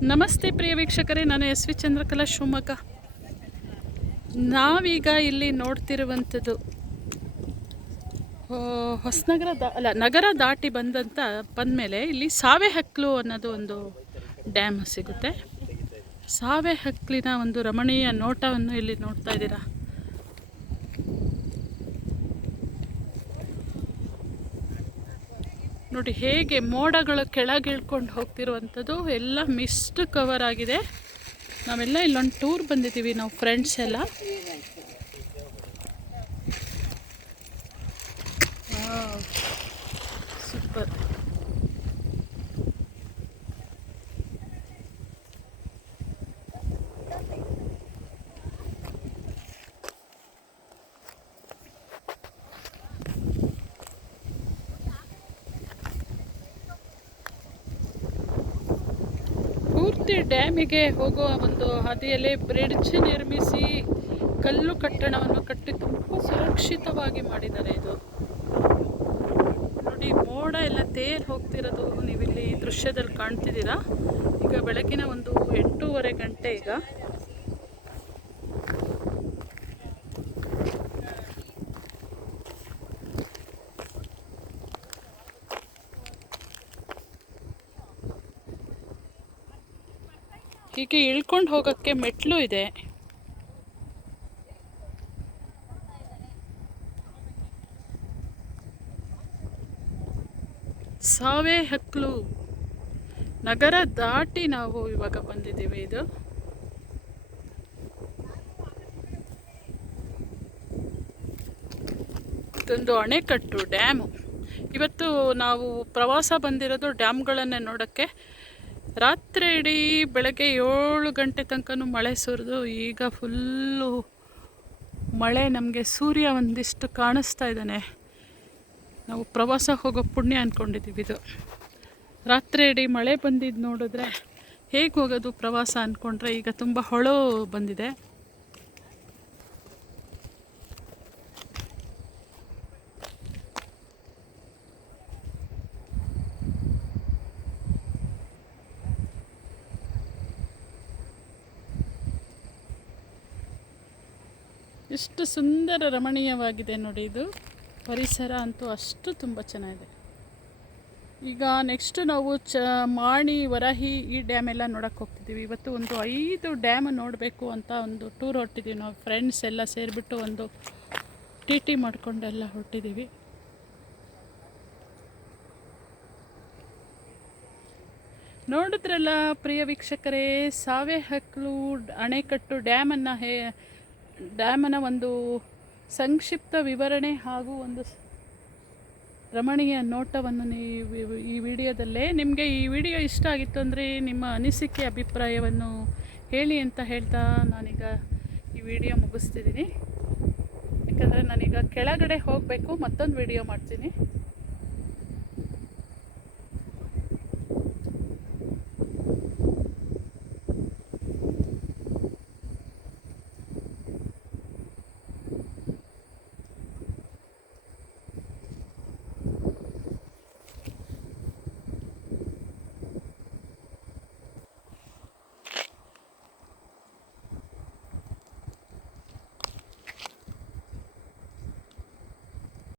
ನಮಸ್ತೆ ಪ್ರಿಯ ವೀಕ್ಷಕರೇ, ನಾನು ಎಸ್ ವಿ ಚಂದ್ರಕಲಾ ಶಿವಮೊಗ್ಗ. ನಾವೀಗ ಇಲ್ಲಿ ನೋಡ್ತಿರುವಂಥದ್ದು ಹೊಸನಗರ ದಾ, ಅಲ್ಲ, ನಗರ ದಾಟಿ ಬಂದಂತ ಬಂದಮೇಲೆ ಇಲ್ಲಿ ಸಾವೆ ಹಕ್ಲು ಅನ್ನೋದು ಒಂದು ಡ್ಯಾಮ್ ಸಿಗುತ್ತೆ. ಸಾವೆ ಹಕ್ಲಿನ ಒಂದು ರಮಣೀಯ ನೋಟವನ್ನು ಇಲ್ಲಿ ನೋಡ್ತಾ ಇದ್ದೀರಾ? ನೋಡಿ ಹೇಗೆ ಮೋಡಗಳು ಕೆಳಗಿಳ್ಕೊಂಡು ಹೋಗ್ತಿರುವಂಥದ್ದು ಎಲ್ಲ ಮಿಸ್ಟ್ ಕವರ್ ಆಗಿದೆ. ನಾವೆಲ್ಲ ಇಲ್ಲೊಂದು ಟೂರ್ ಬಂದಿದ್ದೀವಿ ನಾವು ಫ್ರೆಂಡ್ಸ್ ಎಲ್ಲ. ಪೂರ್ತಿ ಡ್ಯಾಮಿಗೆ ಹೋಗುವ ಒಂದು ಹಾದಿಯಲ್ಲಿ ಬ್ರಿಡ್ಜ್ ನಿರ್ಮಿಸಿ ಕಲ್ಲು ಕಟ್ಟಡವನ್ನು ಕಟ್ಟಿ ತುಂಬ ಸುರಕ್ಷಿತವಾಗಿ ಮಾಡಿದ್ದಾರೆ ಇದು. ನೋಡಿ, ಮೋಡ ಎಲ್ಲ ತೇಲ್ ಹೋಗ್ತಿರೋದು ನೀವಿಲ್ಲಿ ದೃಶ್ಯದಲ್ಲಿ ಕಾಣ್ತಿದ್ದೀರಾ? ಈಗ ಬೆಳಗಿನ ಒಂದು ಎಂಟೂವರೆ ಗಂಟೆ ಈಗ. ಹೀಗೆ ಇಳ್ಕೊಂಡು ಹೋಗೋಕ್ಕೆ ಮೆಟ್ಲು ಇದೆ. ಸಾವೆ ಹಕ್ಲು. ನಗರ ದಾಟಿ ನಾವು ಇವಾಗ ಬಂದಿದ್ದೀವಿ ಇದು. ಇದೊಂದು ಅಣೆಕಟ್ಟು ಡ್ಯಾಮು. ಇವತ್ತು ನಾವು ಪ್ರವಾಸ ಬಂದಿರೋದು ಡ್ಯಾಮ್ಗಳನ್ನೇ ನೋಡೋಕ್ಕೆ ರಾತ್ರಿ ಇಡೀ ಬೆಳಗ್ಗೆ ಏಳು ಗಂಟೆ ತನಕನೂ ಮಳೆ ಸುರಿದು ಈಗ ಫುಲ್ಲು ಮಳೆ ನಮಗೆ ಸೂರ್ಯ ಒಂದಿಷ್ಟು ಕಾಣಿಸ್ತಾ ಇದ್ದಾನೆ. ನಾವು ಪ್ರವಾಸ ಹೋಗೋ ಪುಣ್ಯ ಅಂದ್ಕೊಂಡಿದ್ದೀವಿ ಇದು. ರಾತ್ರಿ ಇಡೀ ಮಳೆ ಬಂದಿದ್ದು ನೋಡಿದ್ರೆ ಹೇಗೆ ಹೋಗೋದು ಪ್ರವಾಸ ಅಂದ್ಕೊಂಡ್ರೆ ಈಗ ತುಂಬ ಹೊಳು ಬಂದಿದೆ. ಎಷ್ಟು ಸುಂದರ ರಮಣೀಯವಾಗಿದೆ ನೋಡಿ ಇದು. ಪರಿಸರ ಅಂತೂ ಅಷ್ಟು ತುಂಬ ಚೆನ್ನಾಗಿದೆ. ಈಗ ನೆಕ್ಸ್ಟ್ ನಾವು ಚ, ಮಾಣಿ, ವರಹಿ ಈ ಡ್ಯಾಮ್ ಎಲ್ಲ ನೋಡೋಕ್ಕೆ ಹೋಗ್ತಿದ್ದೀವಿ. ಇವತ್ತು ಒಂದು ಐದು ಡ್ಯಾಮ್ ನೋಡಬೇಕು ಅಂತ ಒಂದು ಟೂರ್ ಹೊರಟಿದ್ದೀವಿ ನಾವು ಫ್ರೆಂಡ್ಸ್ ಎಲ್ಲ ಸೇರಿಬಿಟ್ಟು ಒಂದು ಟಿ ಟಿ ಮಾಡ್ಕೊಂಡೆಲ್ಲ ಹೊರಟಿದ್ದೀವಿ ನೋಡಿದ್ರಲ್ಲ ಪ್ರಿಯ ವೀಕ್ಷಕರೇ, ಸಾವೆ ಹಕ್ಲು ಅಣೆಕಟ್ಟು ಡ್ಯಾಮನ್ನು ಹೇ ಡ್ಯಾಮನ ಒಂದು ಸಂಕ್ಷಿಪ್ತ ವಿವರಣೆ ಹಾಗೂ ಒಂದು ರಮಣೀಯ ನೋಟವನ್ನು ನೀವು ಈ ವಿಡಿಯೋದಲ್ಲೇ ನಿಮಗೆ ಈ ವಿಡಿಯೋ ಇಷ್ಟ ಆಗಿತ್ತು ಅಂದರೆ ನಿಮ್ಮ ಅನಿಸಿಕೆ, ಅಭಿಪ್ರಾಯವನ್ನು ಹೇಳಿ ಅಂತ ಹೇಳ್ತಾ ನಾನೀಗ ಈ ವಿಡಿಯೋ ಮುಗಿಸ್ತಿದ್ದೀನಿ. ಯಾಕಂದರೆ ನಾನೀಗ ಕೆಳಗಡೆ ಹೋಗಬೇಕು, ಮತ್ತೊಂದು ವಿಡಿಯೋ ಮಾಡ್ತೀನಿ.